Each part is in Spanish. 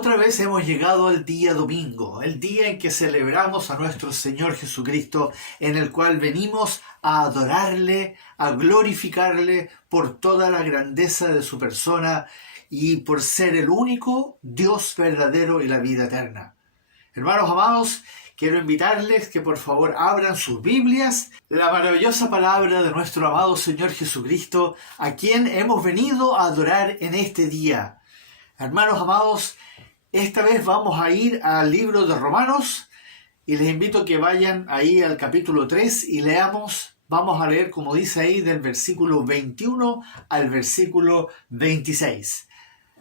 Otra vez hemos llegado al día domingo, el día en que celebramos a nuestro Señor Jesucristo, en el cual venimos a adorarle, a glorificarle por toda la grandeza de su persona y por ser el único Dios verdadero y la vida eterna. Hermanos amados, quiero invitarles que por favor abran sus Biblias, la maravillosa palabra de nuestro amado Señor Jesucristo, a quien hemos venido a adorar en este día. Hermanos amados, esta vez vamos a ir al libro de Romanos y les invito a que vayan ahí al capítulo 3 y leamos. Vamos a leer, como dice ahí, del versículo 21 al versículo 26.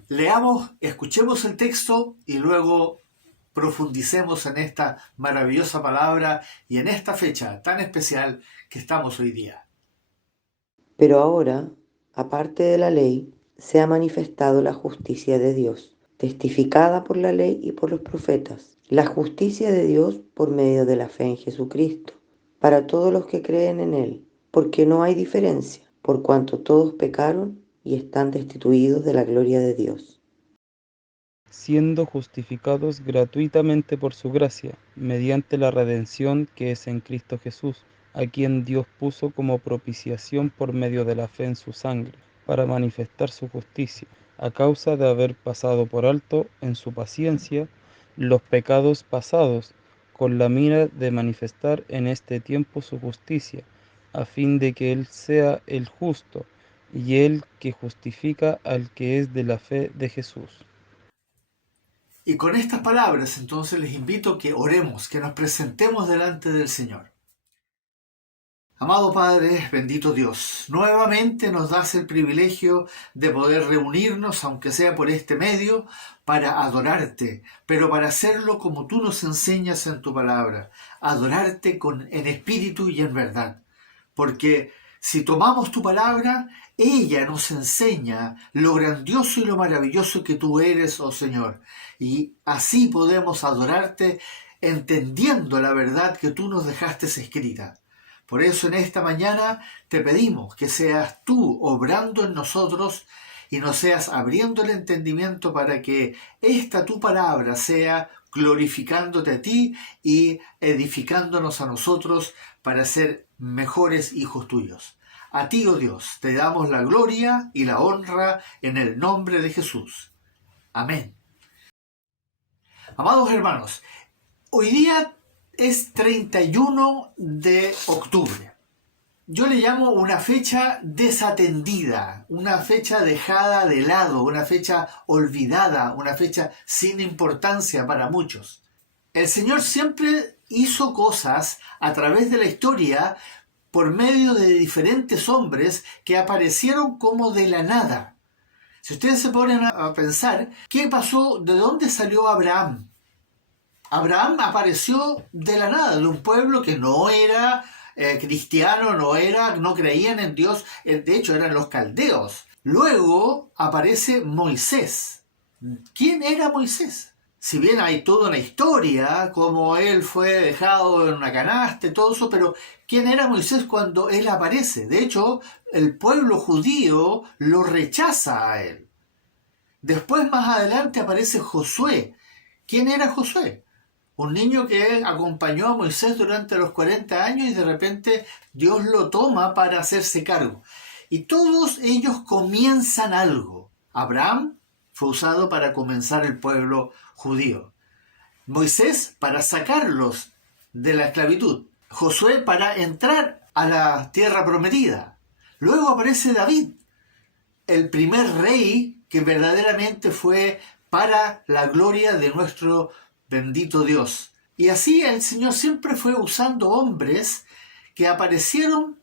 Leamos, escuchemos el texto y luego profundicemos en esta maravillosa palabra y en esta fecha tan especial que estamos hoy día. Pero ahora, aparte de la ley, se ha manifestado la justicia de Dios, testificada por la ley y por los profetas, la justicia de Dios por medio de la fe en Jesucristo, para todos los que creen en Él, porque no hay diferencia, por cuanto todos pecaron y están destituidos de la gloria de Dios, siendo justificados gratuitamente por su gracia, mediante la redención que es en Cristo Jesús, a quien Dios puso como propiciación por medio de la fe en su sangre, para manifestar su justicia, a causa de haber pasado por alto en su paciencia los pecados pasados, con la mira de manifestar en este tiempo su justicia, a fin de que Él sea el justo y el que justifica al que es de la fe de Jesús. Y con estas palabras entonces les invito a que oremos, que nos presentemos delante del Señor. Amado Padre, bendito Dios, nuevamente nos das el privilegio de poder reunirnos, aunque sea por este medio, para adorarte, pero para hacerlo como tú nos enseñas en tu palabra, adorarte en espíritu y en verdad. Porque si tomamos tu palabra, ella nos enseña lo grandioso y lo maravilloso que tú eres, oh Señor, y así podemos adorarte entendiendo la verdad que tú nos dejaste escrita. Por eso en esta mañana te pedimos que seas tú obrando en nosotros y nos seas abriendo el entendimiento para que esta tu palabra sea glorificándote a ti y edificándonos a nosotros para ser mejores hijos tuyos. A ti, oh Dios, te damos la gloria y la honra en el nombre de Jesús. Amén. Amados hermanos, hoy día es 31 de octubre. Yo le llamo una fecha desatendida, una fecha dejada de lado, una fecha olvidada, una fecha sin importancia para muchos. El Señor siempre hizo cosas a través de la historia por medio de diferentes hombres que aparecieron como de la nada. Si ustedes se ponen a pensar, ¿qué pasó? ¿De dónde salió Abraham? Abraham apareció de la nada, de un pueblo que no era cristiano, no creían en Dios, de hecho eran los caldeos. Luego aparece Moisés. ¿Quién era Moisés? Si bien hay toda una historia, como él fue dejado en una canasta y todo eso, pero ¿quién era Moisés cuando él aparece? De hecho, el pueblo judío lo rechaza a él. Después, más adelante, aparece Josué. ¿Quién era Josué? Un niño que acompañó a Moisés durante los 40 años y de repente Dios lo toma para hacerse cargo. Y todos ellos comienzan algo. Abraham fue usado para comenzar el pueblo judío. Moisés para sacarlos de la esclavitud. Josué para entrar a la tierra prometida. Luego aparece David, el primer rey que verdaderamente fue para la gloria de nuestro bendito Dios. Y así el Señor siempre fue usando hombres que aparecieron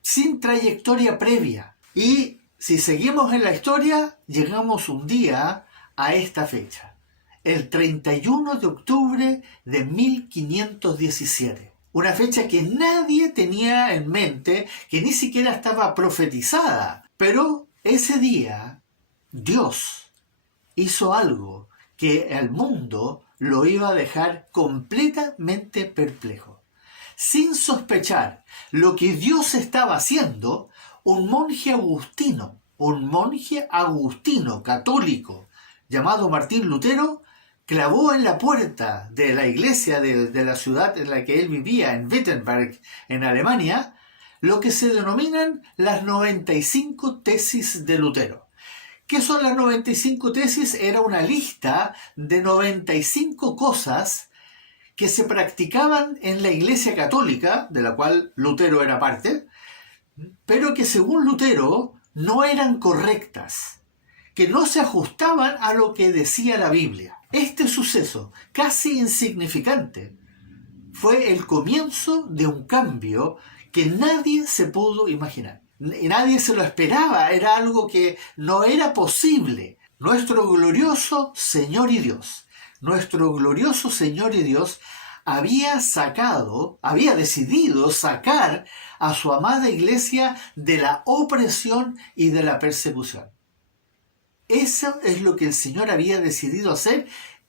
sin trayectoria previa. Y si seguimos en la historia, llegamos un día a esta fecha, el 31 de octubre de 1517. Una fecha que nadie tenía en mente, que ni siquiera estaba profetizada. Pero ese día, Dios hizo algo que el mundo lo iba a dejar completamente perplejo. Sin sospechar lo que Dios estaba haciendo, un monje agustino católico, llamado Martín Lutero, clavó en la puerta de la iglesia de la ciudad en la que él vivía, en Wittenberg, en Alemania, lo que se denominan las 95 tesis de Lutero. ¿Qué son las 95 tesis? Era una lista de 95 cosas que se practicaban en la Iglesia Católica, de la cual Lutero era parte, pero que según Lutero no eran correctas, que no se ajustaban a lo que decía la Biblia. Este suceso, casi insignificante, fue el comienzo de un cambio que nadie se pudo imaginar. Nadie se lo esperaba, era algo que no era posible. Nuestro glorioso Señor y Dios había decidido sacar a su amada iglesia de la opresión y de la persecución. Eso es lo que el Señor había decidido hacer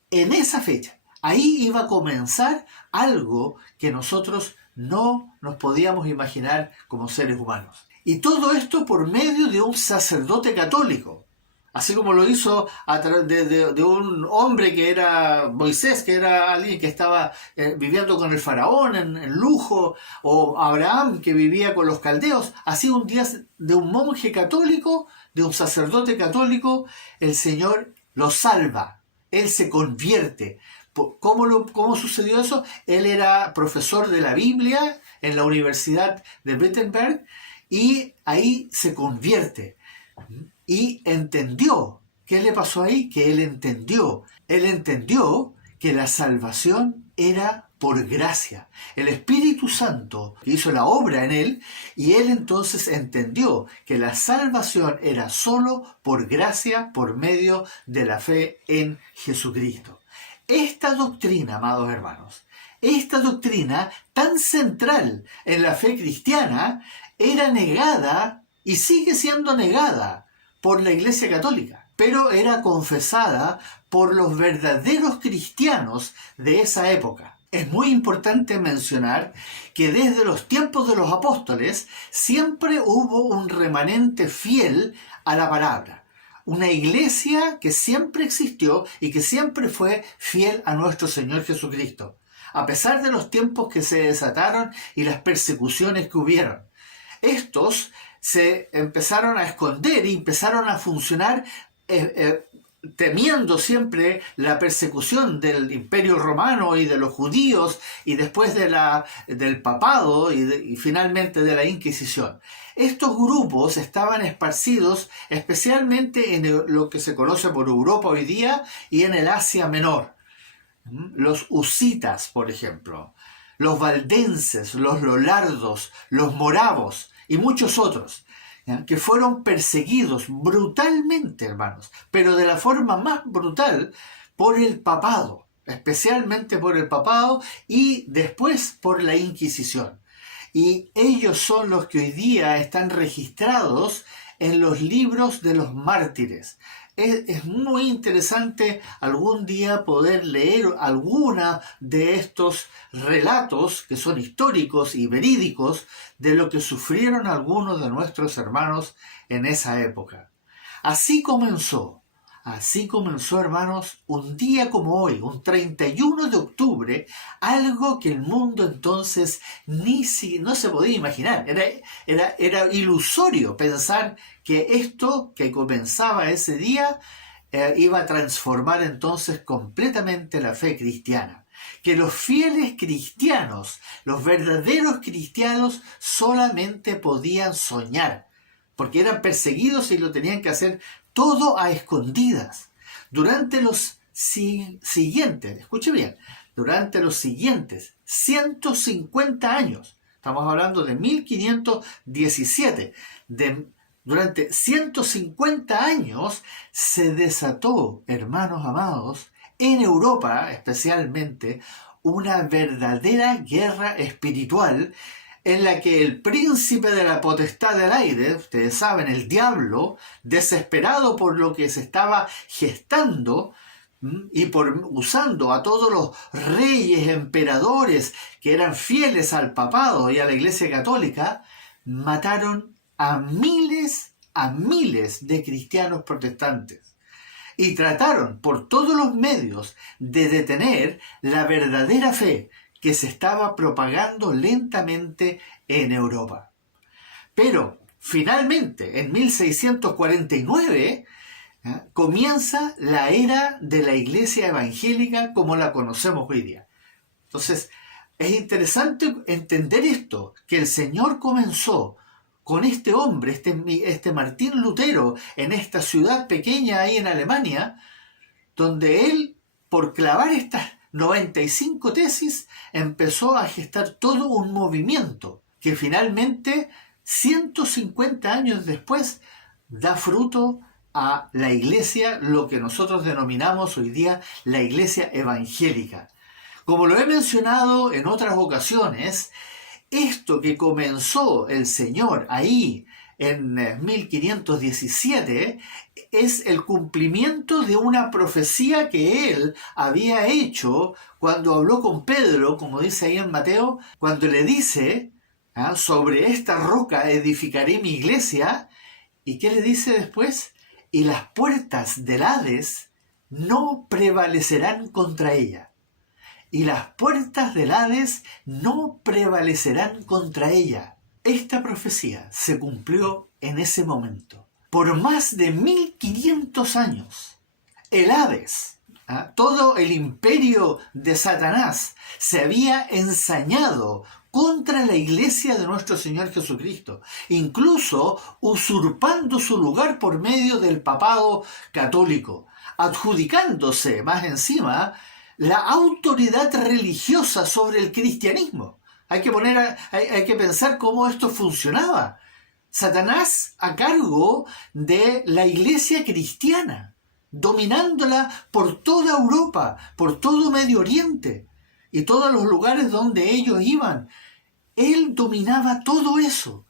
en esa fecha. Ahí iba a comenzar algo que nosotros no nos podíamos imaginar como seres humanos. Y todo esto por medio de un sacerdote católico. Así como lo hizo a través de un hombre que era Moisés, que era alguien que estaba viviendo con el faraón en lujo, o Abraham, que vivía con los caldeos. Así un día de un monje católico, de un sacerdote católico, el Señor lo salva. Él se convierte. ¿Cómo sucedió eso? Él era profesor de la Biblia en la Universidad de Wittenberg y ahí se convierte. Y entendió. ¿Qué le pasó ahí? Que él entendió que la salvación era por gracia. El Espíritu Santo hizo la obra en él y él entonces entendió que la salvación era solo por gracia, por medio de la fe en Jesucristo. Esta doctrina, amados hermanos, esta doctrina tan central en la fe cristiana era negada y sigue siendo negada por la Iglesia Católica, pero era confesada por los verdaderos cristianos de esa época. Es muy importante mencionar que desde los tiempos de los apóstoles siempre hubo un remanente fiel a la palabra. Una iglesia que siempre existió y que siempre fue fiel a nuestro Señor Jesucristo, a pesar de los tiempos que se desataron y las persecuciones que hubieron. Estos se empezaron a esconder y empezaron a funcionar temiendo siempre la persecución del Imperio Romano y de los judíos y después del papado y finalmente de la Inquisición. Estos grupos estaban esparcidos especialmente en lo que se conoce por Europa hoy día y en el Asia Menor. Los husitas, por ejemplo, los valdenses, los lolardos, los moravos y muchos otros, que fueron perseguidos brutalmente, hermanos, pero de la forma más brutal por el papado, especialmente por el papado y después por la Inquisición. Y ellos son los que hoy día están registrados en los libros de los mártires. Es muy interesante algún día poder leer alguna de estos relatos que son históricos y verídicos de lo que sufrieron algunos de nuestros hermanos en esa época. Así comenzó, hermanos, un día como hoy, un 31 de octubre, algo que el mundo entonces no se podía imaginar. Era ilusorio pensar que esto que comenzaba ese día iba a transformar entonces completamente la fe cristiana. Que los fieles cristianos, los verdaderos cristianos, solamente podían soñar, porque eran perseguidos y lo tenían que hacer todo a escondidas. Durante los siguientes, escuche bien, durante los siguientes 150 años, estamos hablando de 1517, durante 150 años se desató, hermanos amados, en Europa especialmente, una verdadera guerra espiritual en la que el príncipe de la potestad del aire, ustedes saben, el diablo, desesperado por lo que se estaba gestando y por usando a todos los reyes, emperadores que eran fieles al papado y a la Iglesia Católica, mataron a miles de cristianos protestantes. y trataron por todos los medios de detener la verdadera fe que se estaba propagando lentamente en Europa. Pero finalmente, en 1649, comienza la era de la Iglesia evangélica como la conocemos hoy día. Entonces, es interesante entender esto, que el Señor comenzó con este hombre, este Martín Lutero, en esta ciudad pequeña ahí en Alemania, donde él, por clavar estas 95 tesis, empezó a gestar todo un movimiento que finalmente, 150 años después, da fruto a la iglesia, lo que nosotros denominamos hoy día la iglesia evangélica. Como lo he mencionado en otras ocasiones, esto que comenzó el Señor ahí en 1517 es el cumplimiento de una profecía que él había hecho cuando habló con Pedro, como dice ahí en Mateo, cuando le dice, sobre esta roca edificaré mi iglesia. ¿Y qué le dice después? Y las puertas del Hades no prevalecerán contra ella. Y las puertas del Hades no prevalecerán contra ella. Esta profecía se cumplió en ese momento. Por más de 1500 años, el Hades, todo el imperio de Satanás, se había ensañado contra la iglesia de nuestro Señor Jesucristo, incluso usurpando su lugar por medio del papado católico, adjudicándose más encima la autoridad religiosa sobre el cristianismo. Hay que pensar cómo esto funcionaba. Satanás a cargo de la iglesia cristiana, dominándola por toda Europa, por todo Medio Oriente y todos los lugares donde ellos iban. Él dominaba todo eso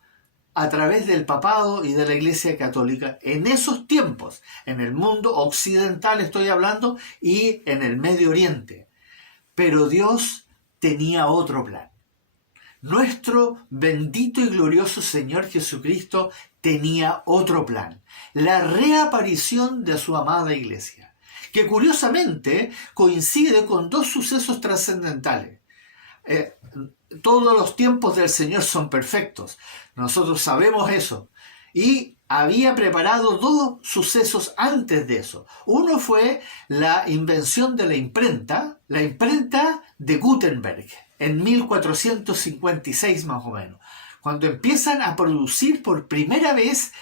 a través del papado y de la iglesia católica en esos tiempos, en el mundo occidental estoy hablando, y en el Medio Oriente. Pero Dios tenía otro plan. Nuestro bendito y glorioso Señor Jesucristo tenía otro plan, la reaparición de su amada iglesia, que curiosamente coincide con dos sucesos trascendentales. Todos los tiempos del Señor son perfectos, nosotros sabemos eso, y había preparado dos sucesos antes de eso. Uno fue la invención de la imprenta de Gutenberg, en 1456 más o menos, cuando empiezan a producir por primera vez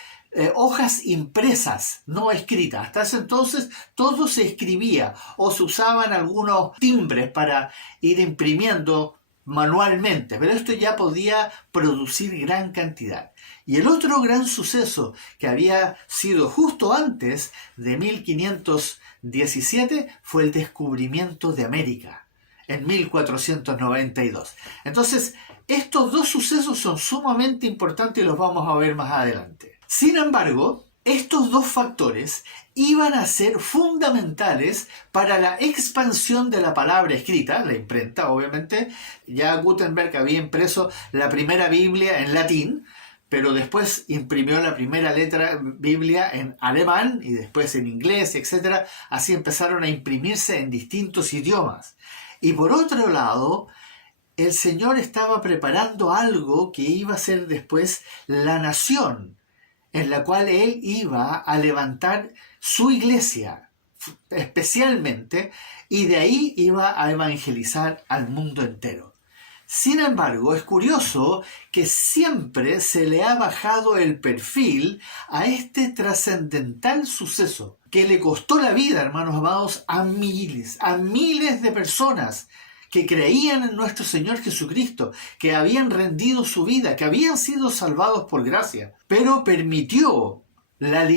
hojas impresas, no escritas. Hasta ese entonces todo se escribía o se usaban algunos timbres para ir imprimiendo manualmente, pero esto ya podía producir gran cantidad. Y el otro gran suceso que había sido justo antes de 1517 fue el descubrimiento de América en 1492. Entonces, estos dos sucesos son sumamente importantes y los vamos a ver más adelante. Sin embargo, estos dos factores iban a ser fundamentales para la expansión de la palabra escrita, la imprenta, obviamente. Ya Gutenberg había impreso la primera Biblia en latín, pero después imprimió la primera letra Biblia en alemán y después en inglés, etc. Así empezaron a imprimirse en distintos idiomas. Y por otro lado, el Señor estaba preparando algo que iba a ser después la nación, en la cual Él iba a levantar su iglesia especialmente, y de ahí iba a evangelizar al mundo entero. Sin embargo, es curioso que siempre se le ha bajado el perfil a este trascendental suceso, que le costó la vida, hermanos amados, a miles de personas que creían en nuestro Señor Jesucristo, que habían rendido su vida, que habían sido salvados por gracia, pero permitió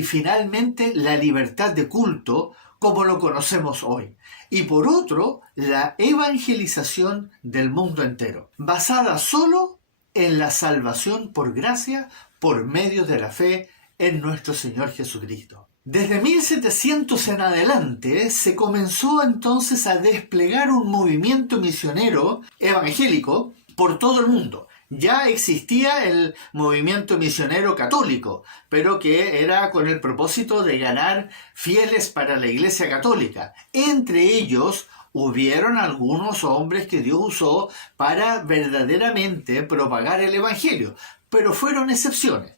finalmente la libertad de culto como lo conocemos hoy. Y por otro, la evangelización del mundo entero, basada solo en la salvación por gracia, por medio de la fe en nuestro Señor Jesucristo. Desde 1700 en adelante se comenzó entonces a desplegar un movimiento misionero evangélico por todo el mundo. ya existía el movimiento misionero católico, pero que era con el propósito de ganar fieles para la Iglesia Católica. Entre ellos hubieron algunos hombres que Dios usó para verdaderamente propagar el Evangelio, pero fueron excepciones.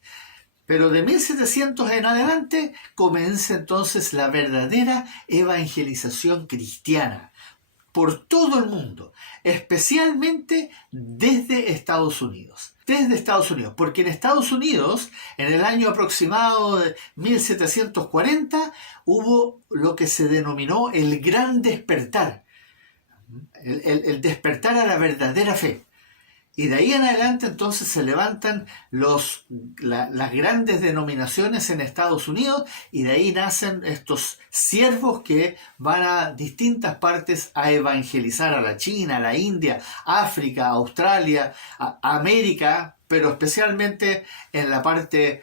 Pero de 1700 en adelante comienza entonces la verdadera evangelización cristiana por todo el mundo, especialmente desde Estados Unidos. Desde Estados Unidos, porque en Estados Unidos, en el año aproximado de 1740, hubo lo que se denominó el Gran Despertar, el despertar a la verdadera fe. Y de ahí en adelante entonces se levantan las grandes denominaciones en Estados Unidos, y de ahí nacen estos siervos que van a distintas partes a evangelizar a la China, a la India, África, Australia, a América, pero especialmente en la parte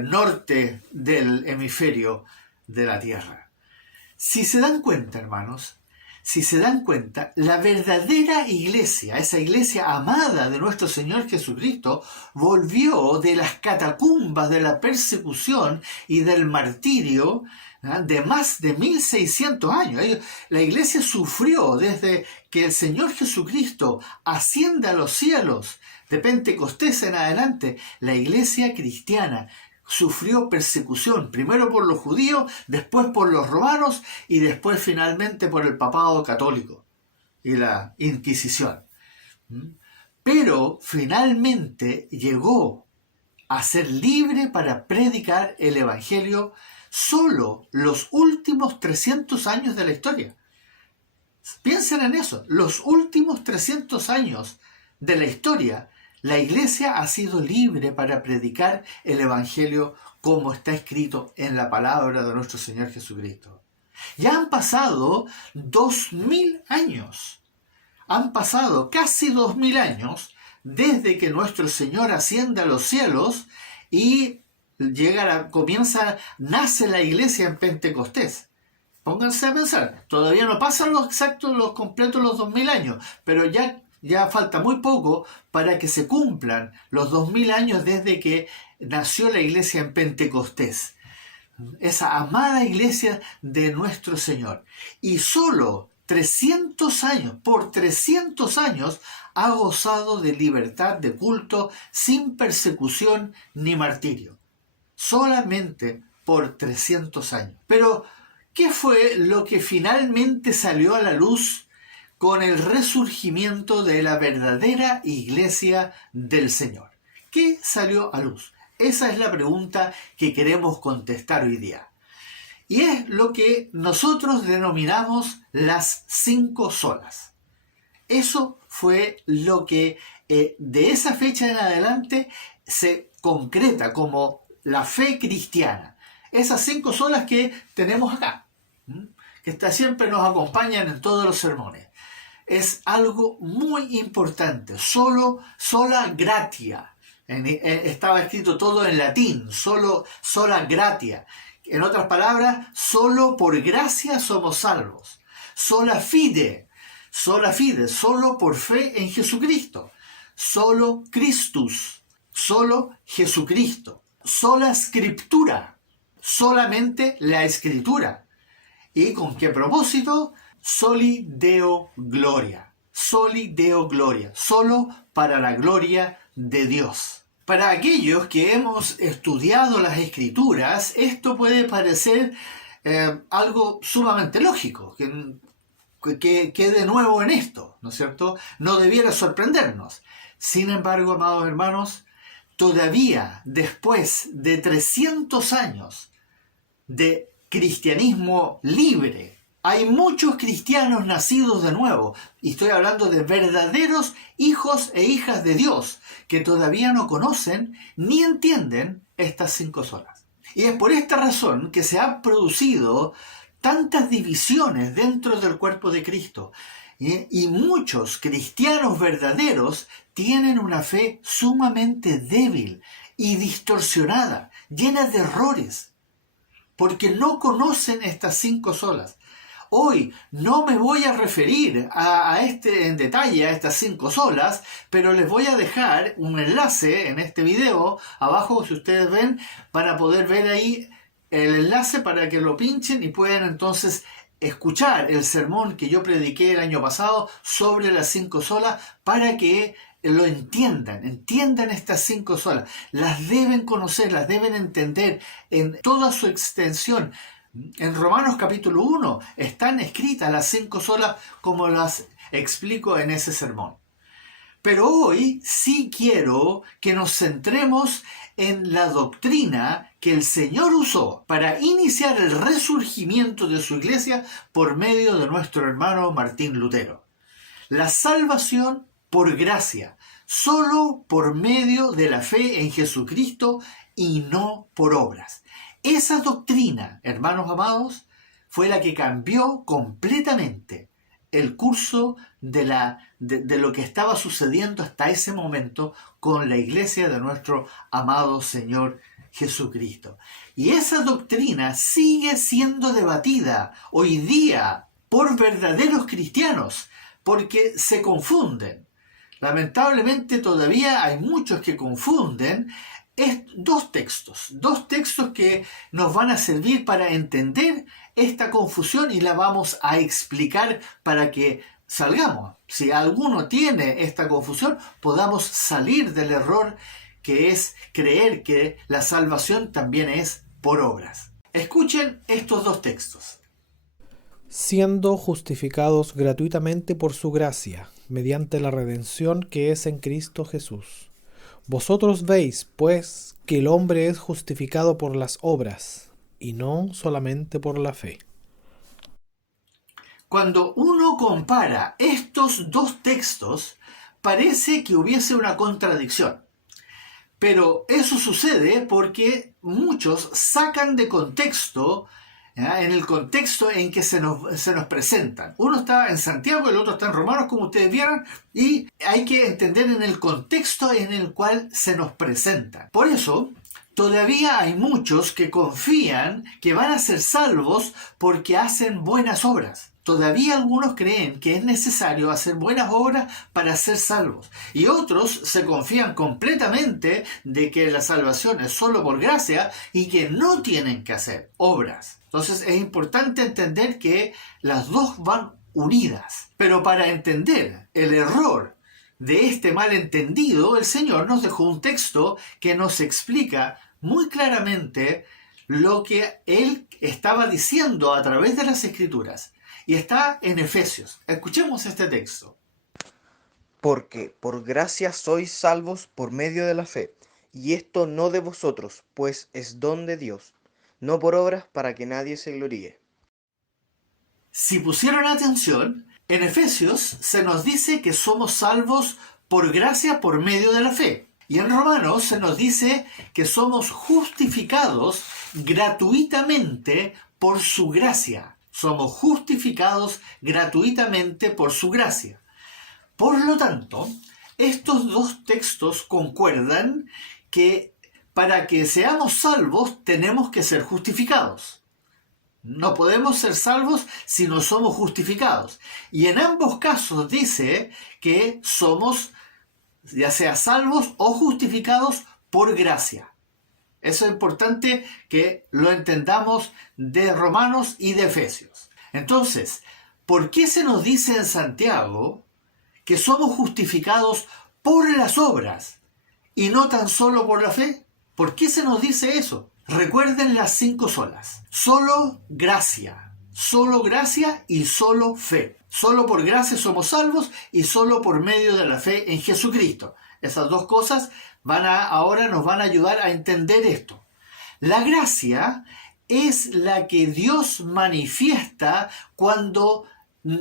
norte del hemisferio de la Tierra. Si se dan cuenta, hermanos, si se dan cuenta, la verdadera iglesia, esa iglesia amada de nuestro Señor Jesucristo, volvió de las catacumbas de la persecución y del martirio de más de 1600 años. La iglesia sufrió desde que el Señor Jesucristo asciende a los cielos, de Pentecostés en adelante. La iglesia cristiana sufrió persecución, primero por los judíos, después por los romanos y después finalmente por el papado católico y la Inquisición. Pero finalmente llegó a ser libre para predicar el Evangelio solo los últimos 300 años de la historia. Piensen en eso, los últimos 300 años de la historia. La iglesia ha sido libre para predicar el Evangelio como está escrito en la palabra de nuestro Señor Jesucristo. Ya han pasado 2000 años. Han pasado casi 2000 años desde que nuestro Señor asciende a los cielos y nace la iglesia en Pentecostés. Pónganse a pensar, todavía no pasan los completos los 2000 años, pero ya falta muy poco para que se cumplan los 2000 años desde que nació la iglesia en Pentecostés. Esa amada iglesia de nuestro Señor. Y solo 300 años, por 300 años, ha gozado de libertad de culto sin persecución ni martirio. Solamente por 300 años. Pero, ¿qué fue lo que finalmente salió a la luz con el resurgimiento de la verdadera iglesia del Señor? ¿Qué salió a luz? Esa es la pregunta que queremos contestar hoy día. Y es lo que nosotros denominamos las 5 solas. Eso fue lo que de esa fecha en adelante se concreta como la fe cristiana. Esas 5 solas que tenemos acá, que siempre nos acompañan en todos los sermones. Es algo muy importante. Sola gratia. Estaba escrito todo en latín. Sola gratia. En otras palabras, solo por gracia somos salvos. Sola fide, solo por fe en Jesucristo. Solo Christus, solo Jesucristo. Sola scriptura, solamente la escritura. ¿Y con qué propósito? Soli Deo Gloria. Soli Deo Gloria. Solo para la gloria de Dios. Para aquellos que hemos estudiado las Escrituras, esto puede parecer algo sumamente lógico, que de nuevo en esto, ¿no es cierto? No debiera sorprendernos. Sin embargo, amados hermanos, todavía después de 300 años de cristianismo libre, hay muchos cristianos nacidos de nuevo, y estoy hablando de verdaderos hijos e hijas de Dios, que todavía no conocen ni entienden estas 5 solas. Y es por esta razón que se han producido tantas divisiones dentro del cuerpo de Cristo. Y muchos cristianos verdaderos tienen una fe sumamente débil y distorsionada, llena de errores, porque no conocen estas 5 solas. Hoy no me voy a referir en detalle a estas 5 solas, pero les voy a dejar un enlace en este video abajo, si ustedes ven, para poder ver ahí el enlace para que lo pinchen y puedan entonces escuchar el sermón que yo prediqué el año pasado sobre las 5 solas para que lo entiendan estas 5 solas. Las deben conocer, las deben entender en toda su extensión. En Romanos capítulo 1 están escritas las 5 solas como las explico en ese sermón. Pero hoy sí quiero que nos centremos en la doctrina que el Señor usó para iniciar el resurgimiento de su iglesia por medio de nuestro hermano Martín Lutero. La salvación por gracia, solo por medio de la fe en Jesucristo y no por obras. Esa doctrina, hermanos amados, fue la que cambió completamente el curso de lo que estaba sucediendo hasta ese momento con la iglesia de nuestro amado Señor Jesucristo. Y esa doctrina sigue siendo debatida hoy día por verdaderos cristianos, porque se confunden. Lamentablemente todavía hay muchos que confunden dos textos que nos van a servir para entender esta confusión y la vamos a explicar para que salgamos. Si alguno tiene esta confusión, podamos salir del error que es creer que la salvación también es por obras. Escuchen estos dos textos. Siendo justificados gratuitamente por su gracia, mediante la redención que es en Cristo Jesús. Vosotros veis, pues, que el hombre es justificado por las obras, y no solamente por la fe. Cuando uno compara estos dos textos, parece que hubiese una contradicción. Pero eso sucede porque muchos sacan de contexto, en el contexto en que se nos presentan. Uno está en Santiago, el otro está en Romanos, como ustedes vieron, y hay que entender en el contexto en el cual se nos presentan. Por eso, todavía hay muchos que confían que van a ser salvos porque hacen buenas obras. Todavía algunos creen que es necesario hacer buenas obras para ser salvos. Y otros se confían completamente de que la salvación es solo por gracia y que no tienen que hacer obras. Entonces es importante entender que las dos van unidas. Pero para entender el error de este malentendido, el Señor nos dejó un texto que nos explica muy claramente lo que Él estaba diciendo a través de las Escrituras. Y está en Efesios. Escuchemos este texto. Porque por gracia sois salvos por medio de la fe, y esto no de vosotros, pues es don de Dios, no por obras para que nadie se gloríe. Si pusieron atención, en Efesios se nos dice que somos salvos por gracia por medio de la fe. Y en Romanos se nos dice que somos justificados gratuitamente por su gracia. Somos justificados gratuitamente por su gracia. Por lo tanto, estos dos textos concuerdan que para que seamos salvos tenemos que ser justificados. No podemos ser salvos si no somos justificados. Y en ambos casos dice que somos ya sea salvos o justificados por gracia. Eso es importante que lo entendamos de Romanos y de Efesios. Entonces, ¿por qué se nos dice en Santiago que somos justificados por las obras y no tan solo por la fe? ¿Por qué se nos dice eso? Recuerden las 5 solas. Solo gracia y solo fe. Solo por gracia somos salvos y solo por medio de la fe en Jesucristo. Esas dos cosas ahora nos van a ayudar a entender esto. La gracia es la que Dios manifiesta cuando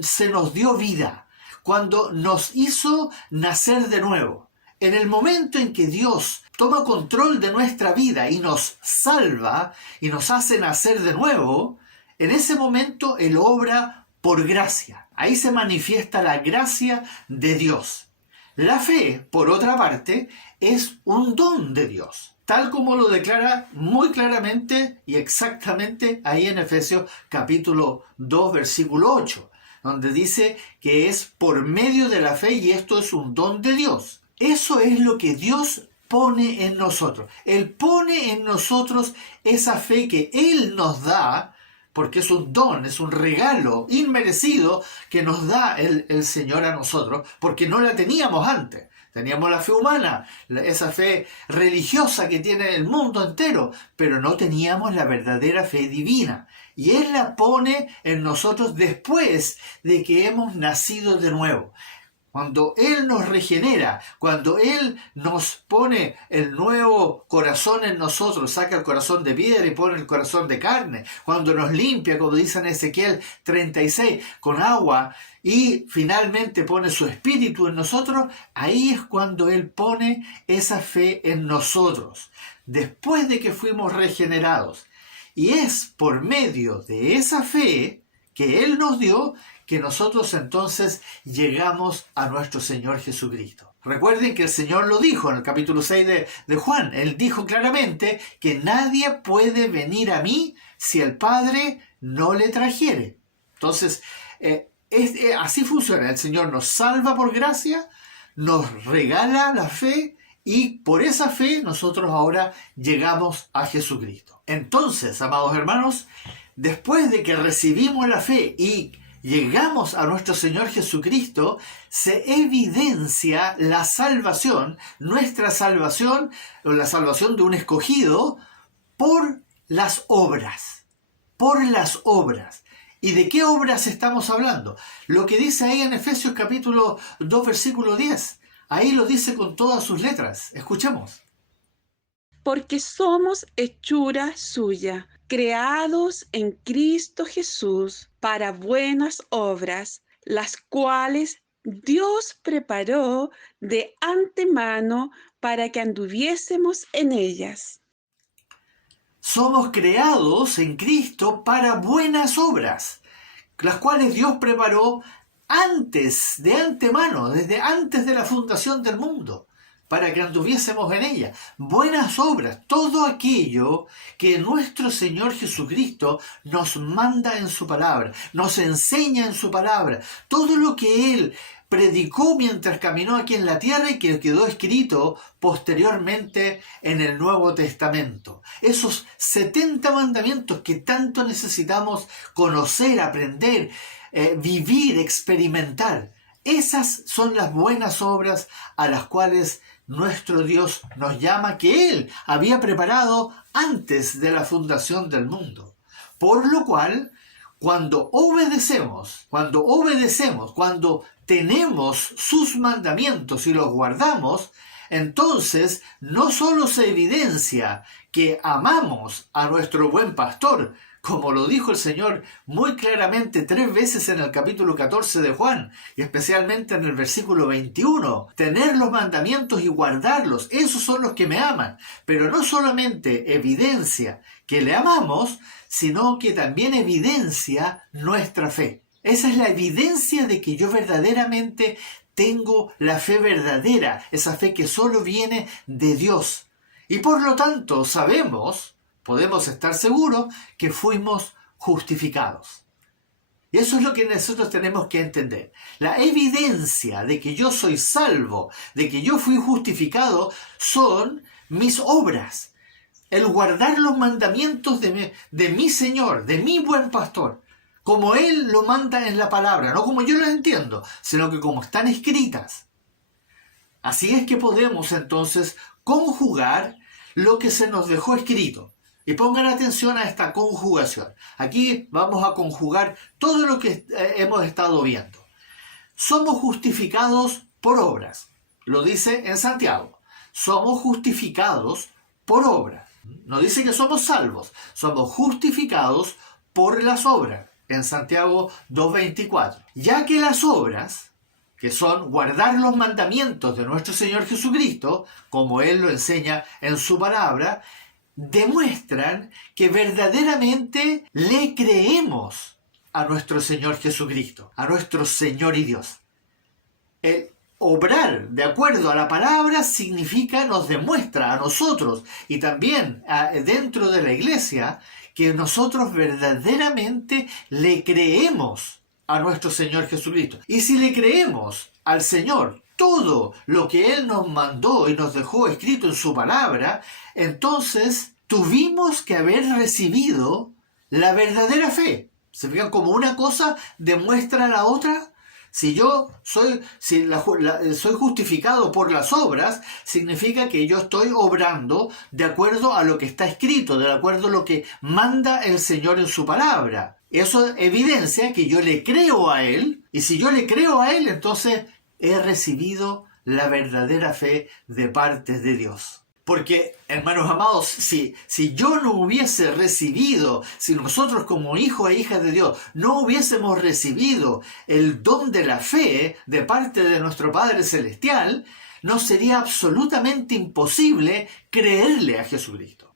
se nos dio vida, cuando nos hizo nacer de nuevo. En el momento en que Dios toma control de nuestra vida y nos salva y nos hace nacer de nuevo, en ese momento Él obra por gracia. Ahí se manifiesta la gracia de Dios. La fe, por otra parte, es un don de Dios. tal como lo declara muy claramente y exactamente ahí en Efesios capítulo 2, versículo 8, donde dice que es por medio de la fe y esto es un don de Dios. Eso es lo que Dios pone en nosotros. Él pone en nosotros esa fe que Él nos da, porque es un don, es un regalo inmerecido que nos da el Señor a nosotros, porque no la teníamos antes. Teníamos la fe humana, esa fe religiosa que tiene el mundo entero, pero no teníamos la verdadera fe divina. Y Él la pone en nosotros después de que hemos nacido de nuevo. Cuando Él nos regenera, cuando Él nos pone el nuevo corazón en nosotros, saca el corazón de piedra y pone el corazón de carne, cuando nos limpia, como dice en Ezequiel 36, con agua y finalmente pone su espíritu en nosotros, ahí es cuando Él pone esa fe en nosotros, después de que fuimos regenerados. Y es por medio de esa fe que Él nos dio que nosotros entonces llegamos a nuestro Señor Jesucristo. Recuerden que el Señor lo dijo en el capítulo 6 de Juan. Él dijo claramente que nadie puede venir a mí si el Padre no le trajere. Entonces, así funciona. El Señor nos salva por gracia, nos regala la fe y por esa fe nosotros ahora llegamos a Jesucristo. Entonces, amados hermanos, después de que recibimos la fe y llegamos a nuestro Señor Jesucristo, se evidencia la salvación, nuestra salvación, o la salvación de un escogido, por las obras. Por las obras. ¿Y de qué obras estamos hablando? Lo que dice ahí en Efesios capítulo 2, versículo 10. Ahí lo dice con todas sus letras. Escuchemos. Porque somos hechura suya, creados en Cristo Jesús para buenas obras, las cuales Dios preparó de antemano para que anduviésemos en ellas. Somos creados en Cristo para buenas obras, las cuales Dios preparó antes, de antemano, desde antes de la fundación del mundo, para que anduviésemos en ella. Buenas obras, todo aquello que nuestro Señor Jesucristo nos manda en su palabra, nos enseña en su palabra, todo lo que Él predicó mientras caminó aquí en la tierra y que quedó escrito posteriormente en el Nuevo Testamento. Esos 70 mandamientos que tanto necesitamos conocer, aprender, vivir, experimentar. Esas son las buenas obras a las cuales nuestro Dios nos llama, que Él había preparado antes de la fundación del mundo. Por lo cual, cuando obedecemos, cuando tenemos sus mandamientos y los guardamos, entonces no solo se evidencia que amamos a nuestro buen pastor, como lo dijo el Señor muy claramente 3 veces en el capítulo 14 de Juan, y especialmente en el versículo 21. Tener los mandamientos y guardarlos, esos son los que me aman. Pero no solamente evidencia que le amamos, sino que también evidencia nuestra fe. Esa es la evidencia de que yo verdaderamente tengo la fe verdadera, esa fe que solo viene de Dios. Y por lo tanto podemos estar seguros que fuimos justificados. Y eso es lo que nosotros tenemos que entender. La evidencia de que yo soy salvo, de que yo fui justificado, son mis obras. El guardar los mandamientos de mi Señor, de mi buen pastor, como Él lo manda en la palabra, no como yo lo entiendo, sino que como están escritas. Así es que podemos entonces conjugar lo que se nos dejó escrito. Y pongan atención a esta conjugación. Aquí vamos a conjugar todo lo que hemos estado viendo. Somos justificados por obras. Lo dice en Santiago. Somos justificados por obras. No dice que somos salvos. Somos justificados por las obras. En Santiago 2:24. Ya que las obras, que son guardar los mandamientos de nuestro Señor Jesucristo, como Él lo enseña en su palabra, demuestran que verdaderamente le creemos a nuestro Señor Jesucristo, a nuestro Señor y Dios. obrar de acuerdo a la palabra significa, nos demuestra a nosotros y también dentro de la iglesia que nosotros verdaderamente le creemos a nuestro Señor Jesucristo. Y si le creemos al Señor todo lo que Él nos mandó y nos dejó escrito en su palabra, entonces tuvimos que haber recibido la verdadera fe. ¿Se fijan cómo una cosa demuestra a la otra? Si yo soy justificado por las obras, significa que yo estoy obrando de acuerdo a lo que está escrito, de acuerdo a lo que manda el Señor en su palabra. Eso evidencia que yo le creo a Él, y si yo le creo a Él, entonces he recibido la verdadera fe de parte de Dios. Porque, hermanos amados, si yo no hubiese recibido, si nosotros como hijos e hijas de Dios no hubiésemos recibido el don de la fe de parte de nuestro Padre Celestial, nos sería absolutamente imposible creerle a Jesucristo.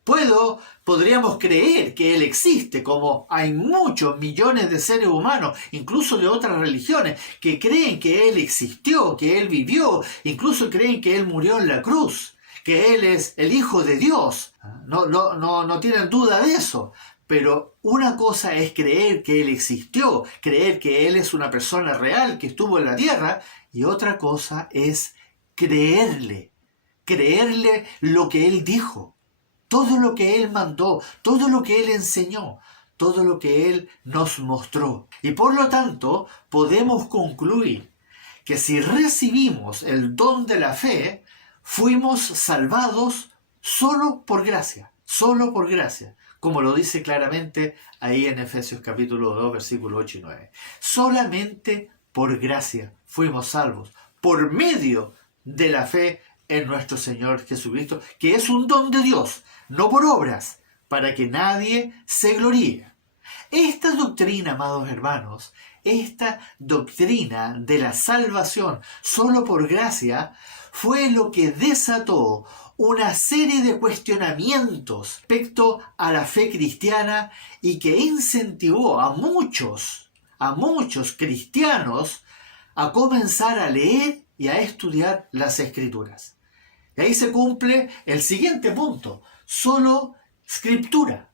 Podríamos creer que Él existe, como hay muchos millones de seres humanos, incluso de otras religiones, que creen que Él existió, que Él vivió, incluso creen que Él murió en la cruz, que Él es el Hijo de Dios. No tienen duda de eso. Pero una cosa es creer que Él existió, creer que Él es una persona real que estuvo en la tierra, y otra cosa es creerle lo que Él dijo, todo lo que Él mandó, todo lo que Él enseñó, todo lo que Él nos mostró. Y por lo tanto, podemos concluir que si recibimos el don de la fe, fuimos salvados solo por gracia, como lo dice claramente ahí en Efesios capítulo 2, versículos 8 y 9. Solamente por gracia fuimos salvos, por medio de la fe en nuestro Señor Jesucristo, que es un don de Dios, no por obras, para que nadie se gloríe. Esta doctrina, amados hermanos, esta doctrina de la salvación solo por gracia, fue lo que desató una serie de cuestionamientos respecto a la fe cristiana y que incentivó a muchos cristianos a comenzar a leer y a estudiar las Escrituras. Y ahí se cumple el siguiente punto: solo Escritura.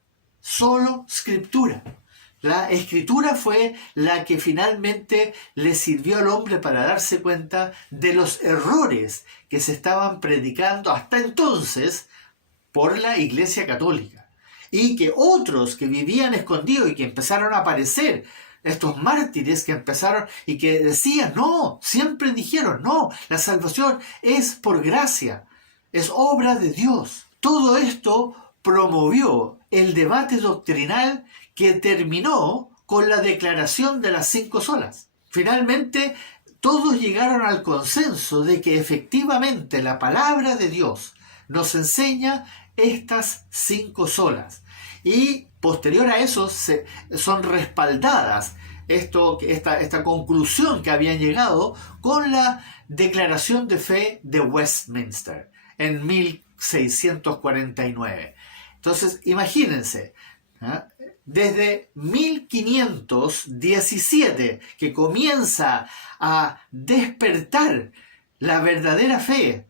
La Escritura fue la que finalmente le sirvió al hombre para darse cuenta de los errores que se estaban predicando hasta entonces por la Iglesia Católica. Y que otros que vivían escondidos y que empezaron a aparecer, estos mártires que empezaron y que decían, siempre dijeron, la salvación es por gracia, es obra de Dios. Todo esto promovió el debate doctrinal que terminó con la declaración de las 5 solas. Finalmente, todos llegaron al consenso de que efectivamente la palabra de Dios nos enseña estas 5 solas. Y posterior a eso son respaldadas esta conclusión que habían llegado con la Declaración de Fe de Westminster en 1649. Entonces, imagínense, desde 1517 que comienza a despertar la verdadera fe,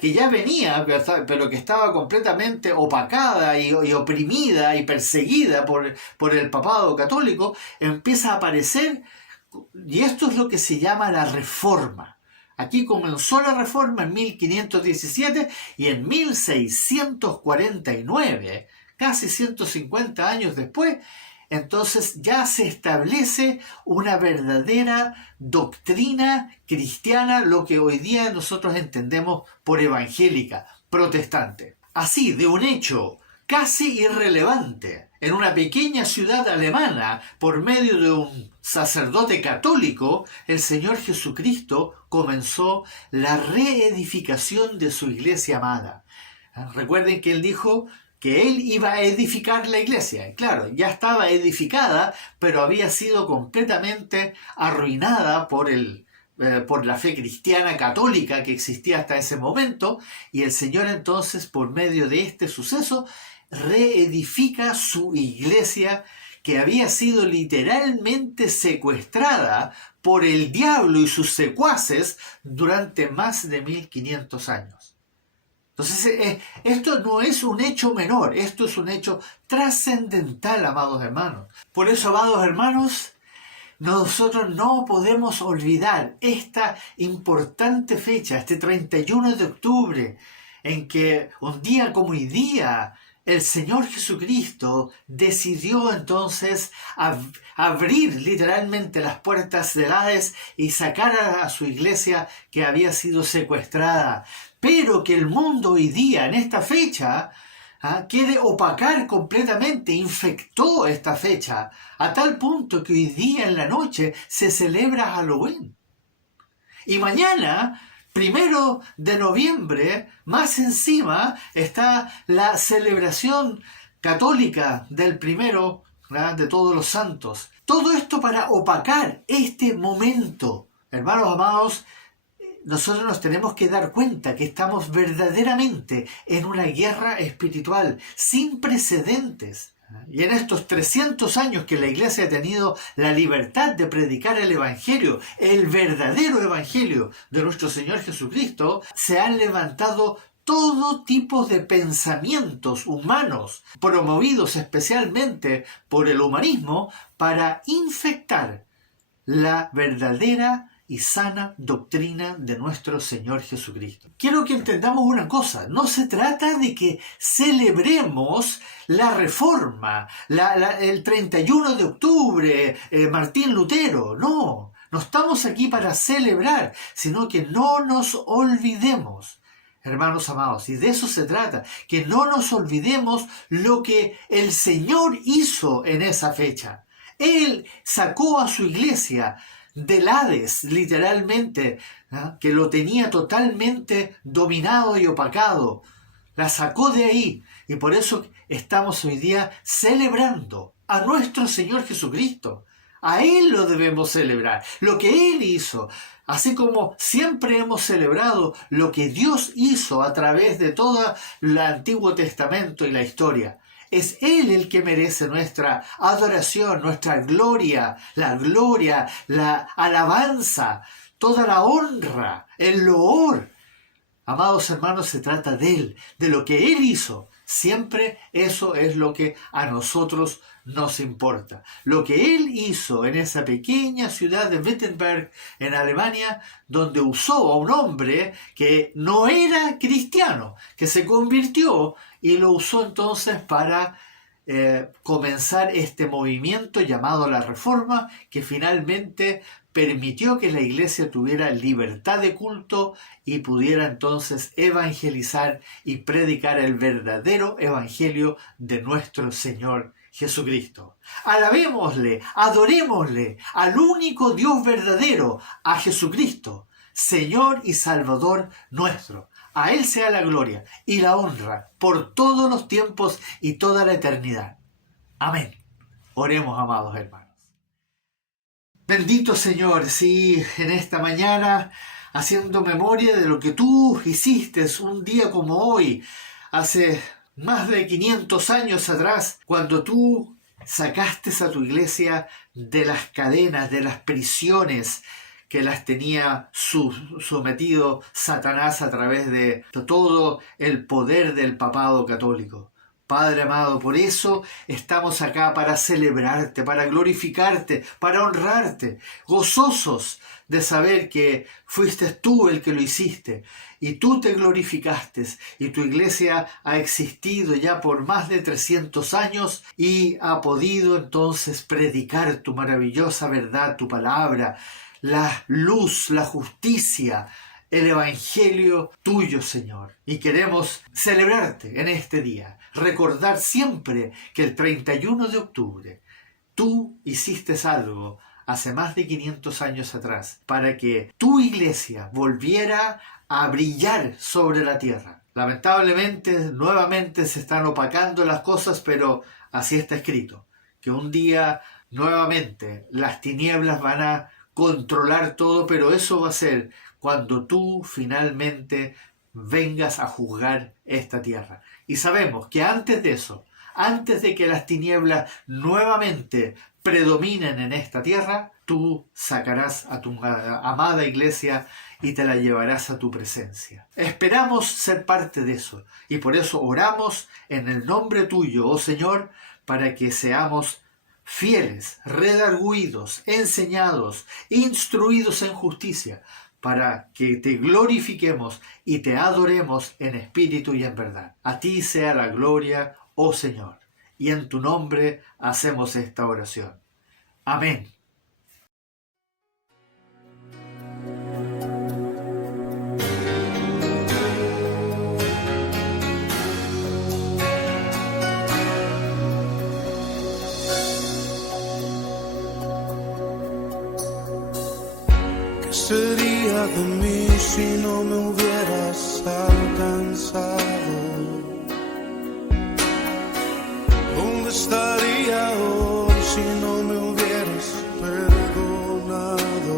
que ya venía, pero que estaba completamente opacada y oprimida y perseguida por el papado católico, empieza a aparecer, y esto es lo que se llama la Reforma. Aquí comenzó la Reforma en 1517 y en 1649, casi 150 años después, entonces ya se establece una verdadera doctrina cristiana, lo que hoy día nosotros entendemos por evangélica, protestante. Así, de un hecho casi irrelevante, en una pequeña ciudad alemana, por medio de un sacerdote católico, el Señor Jesucristo comenzó la reedificación de su iglesia amada. Recuerden que Él dijo que Él iba a edificar la iglesia. Claro, ya estaba edificada, pero había sido completamente arruinada por la fe cristiana católica que existía hasta ese momento, y el Señor entonces, por medio de este suceso, reedifica su iglesia, que había sido literalmente secuestrada por el diablo y sus secuaces durante más de 1500 años. Entonces, esto no es un hecho menor, esto es un hecho trascendental, amados hermanos. Por eso, amados hermanos, nosotros no podemos olvidar esta importante fecha, este 31 de octubre, en que un día como hoy día, el Señor Jesucristo decidió entonces abrir literalmente las puertas del Hades y sacar a su iglesia que había sido secuestrada. Pero que el mundo hoy día, en esta fecha, quiere opacar completamente, infectó esta fecha, a tal punto que hoy día en la noche se celebra Halloween. Y mañana, 1 de noviembre, más encima está la celebración católica del primero, de todos los santos. Todo esto para opacar este momento. Hermanos amados, nosotros nos tenemos que dar cuenta que estamos verdaderamente en una guerra espiritual sin precedentes. Y en estos 300 años que la Iglesia ha tenido la libertad de predicar el Evangelio, el verdadero Evangelio de nuestro Señor Jesucristo, se han levantado todo tipo de pensamientos humanos, promovidos especialmente por el humanismo, para infectar la verdadera y sana doctrina de nuestro Señor Jesucristo. Quiero que entendamos una cosa, no se trata de que celebremos la Reforma, el 31 de octubre, Martín Lutero, no estamos aquí para celebrar, sino que no nos olvidemos, hermanos amados, y de eso se trata, que no nos olvidemos lo que el Señor hizo en esa fecha. Él sacó a su iglesia del Hades, literalmente, que lo tenía totalmente dominado y opacado. La sacó de ahí y por eso estamos hoy día celebrando a nuestro Señor Jesucristo. A Él lo debemos celebrar, lo que Él hizo, así como siempre hemos celebrado lo que Dios hizo a través de todo el Antiguo Testamento y la historia. Es Él el que merece nuestra adoración, nuestra gloria, la alabanza, toda la honra, el loor. Amados hermanos, se trata de Él, de lo que Él hizo. Siempre eso es lo que a nosotros nos importa. Lo que Él hizo en esa pequeña ciudad de Wittenberg, en Alemania, donde usó a un hombre que no era cristiano, que se convirtió y lo usó entonces para comenzar este movimiento llamado la Reforma, que finalmente permitió que la iglesia tuviera libertad de culto y pudiera entonces evangelizar y predicar el verdadero evangelio de nuestro Señor Jesucristo. Alabémosle, adorémosle al único Dios verdadero, a Jesucristo, Señor y Salvador nuestro. A Él sea la gloria y la honra por todos los tiempos y toda la eternidad. Amén. Oremos, amados hermanos. Bendito Señor, sí, en esta mañana, haciendo memoria de lo que tú hiciste un día como hoy, hace más de 500 años atrás, cuando tú sacaste a tu iglesia de las cadenas, de las prisiones que las tenía sometido Satanás a través de todo el poder del papado católico. Padre amado, por eso estamos acá para celebrarte, para glorificarte, para honrarte, gozosos de saber que fuiste tú el que lo hiciste y tú te glorificaste y tu iglesia ha existido ya por más de 300 años y ha podido entonces predicar tu maravillosa verdad, tu palabra, la luz, la justicia, el evangelio tuyo, Señor. Y queremos celebrarte en este día, recordar siempre que el 31 de octubre tú hiciste algo hace más de 500 años atrás para que tu iglesia volviera a brillar sobre la tierra. Lamentablemente, nuevamente se están opacando las cosas, pero así está escrito, que un día nuevamente las tinieblas van a controlar todo, pero eso va a ser cuando tú finalmente vengas a juzgar esta tierra. Y sabemos que antes de eso, antes de que las tinieblas nuevamente predominen en esta tierra, tú sacarás a tu amada iglesia y te la llevarás a tu presencia. Esperamos ser parte de eso y por eso oramos en el nombre tuyo, oh Señor, para que seamos fieles, redarguidos, enseñados, instruidos en justicia, para que te glorifiquemos y te adoremos en espíritu y en verdad. A ti sea la gloria, oh Señor, y en tu nombre hacemos esta oración. Amén. ¿Qué sería de mí si no me hubieras alcanzado? ¿Dónde estaría hoy si no me hubieras perdonado?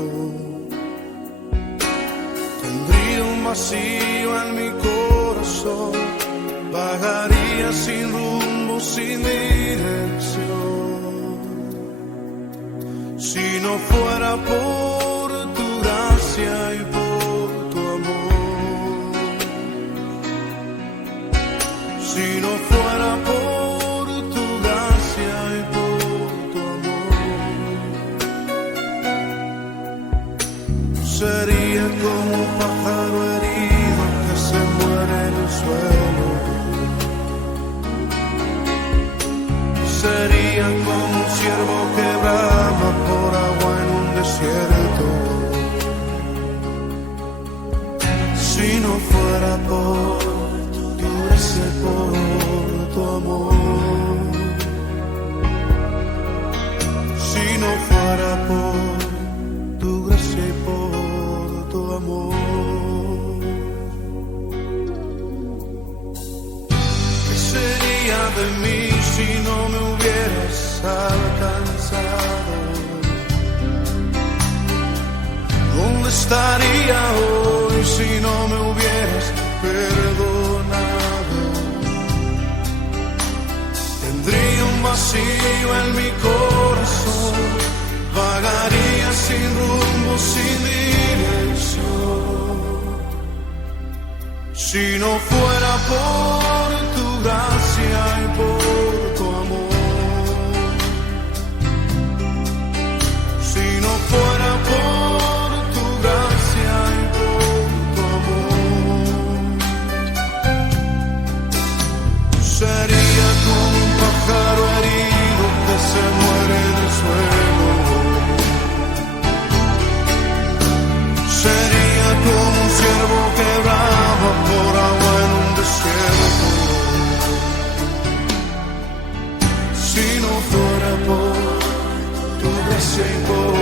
Tendría un vacío en mi corazón, vagaría sin rumbo, sin dirección. Si no fuera por tu gracia y por tu amor, si no fuera por tu gracia y por tu amor, sería como un pájaro herido que se muere en el suelo, sería como un ciervo que brama por agua en un desierto. Si no fuera por tu gracia y por tu amor, si no fuera por tu gracia y por tu amor, ¿qué sería de mí si no me hubieras alcanzado? ¿Dónde estaría hoy si no me hubieras perdonado? Tendría un vacío en mi corazón, vagaría sin rumbo, sin dirección. Si no fuera por tu gracia y por tu amor, si no fuera por tu gracia y por tu amor, sería como un pájaro herido que se muere en el suelo, sería como un ciervo que brama por agua en un desierto. Si no fuera por tu gracia y por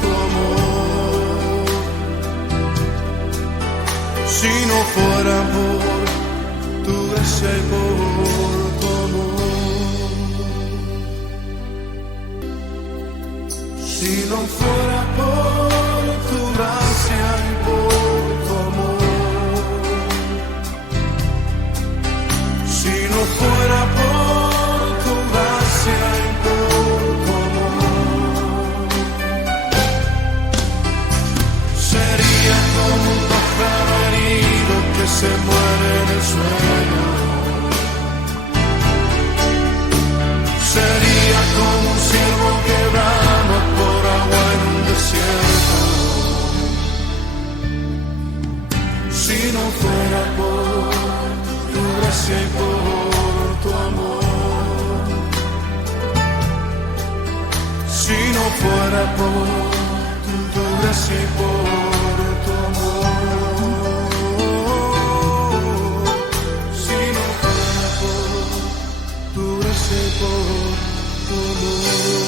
tu amor, si no fuera por tu gracia y por tu amor, si no fuera por tu gracia y por tu amor, si no fuera por tu gracia y por tu amor, sería como un pájaro herido que se muere en el suelo, sería como un ciervo que brama por agua en un desierto. Si no fuera por tu gracia y por tu amor, si no fuera por tu gracia y por tu amor, si no fuera por tu gracia y por tu amor.